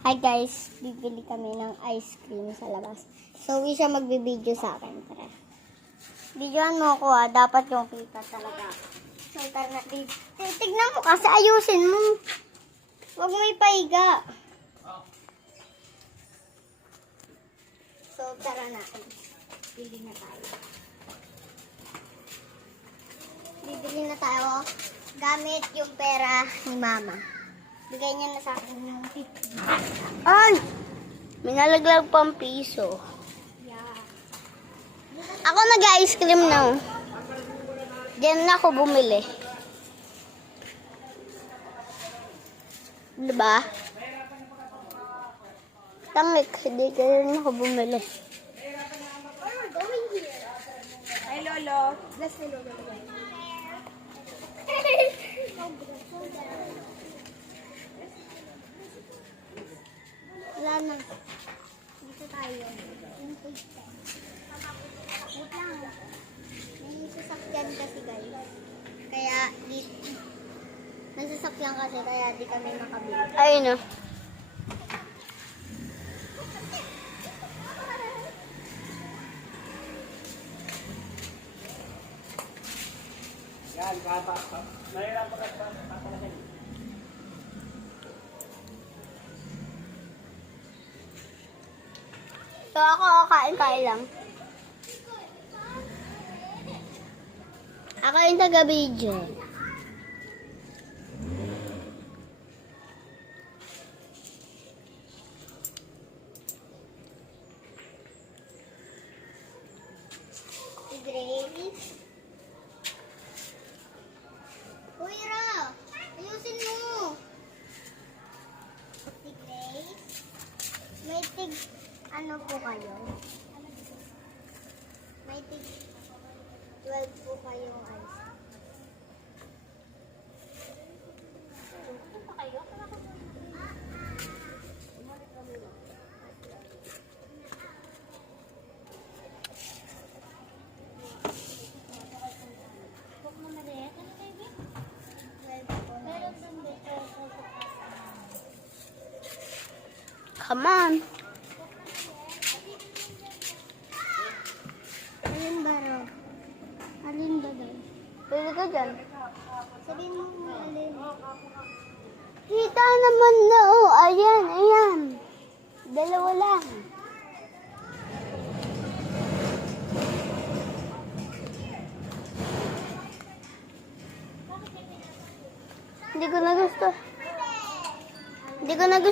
Hi guys, bibili kami ng ice cream sa labas. So, siya magbibideo sa akin. Tara. Videoan mo ako dapat yung kita talaga. So, tara na. Tignan mo kasi, ayusin mo. Huwag mo ipahiga. So, tara na. Bibili na tayo. Bibili na tayo gamit yung pera ni mama. Bigay niya na sa akin yung 50. Ay! May nalaglag pang piso. Yeah. Ako nag-ice cream na. Diyan na ako bumili. Diba? Tangik, hindi kaya na ako bumili. Hi, Lolo. Bless me, Lolo. Wala na. Dito tayo. Wait lang. May sasakyan kasi guys. Kaya dito. May sasakyan kasi kaya di kami makabili. Ayun o. Yan, mahirap papalahin. So ako, kain-kain lang. Ako yung taga-video. Si Grace. Uy, Ra! Ayusin mo! Si Grace. May tig... Ano po kayo? May tig... 12 po kayong ice. Ano pa kayo? Come on. Alin ba, Ro? Alin ba daw? Pwede ka dyan. Sabihin mo kung alin. Kita naman na. Oh, ayan, ayan. Dalawa lang. Hindi ko na gusto. Hindi ko na gusto.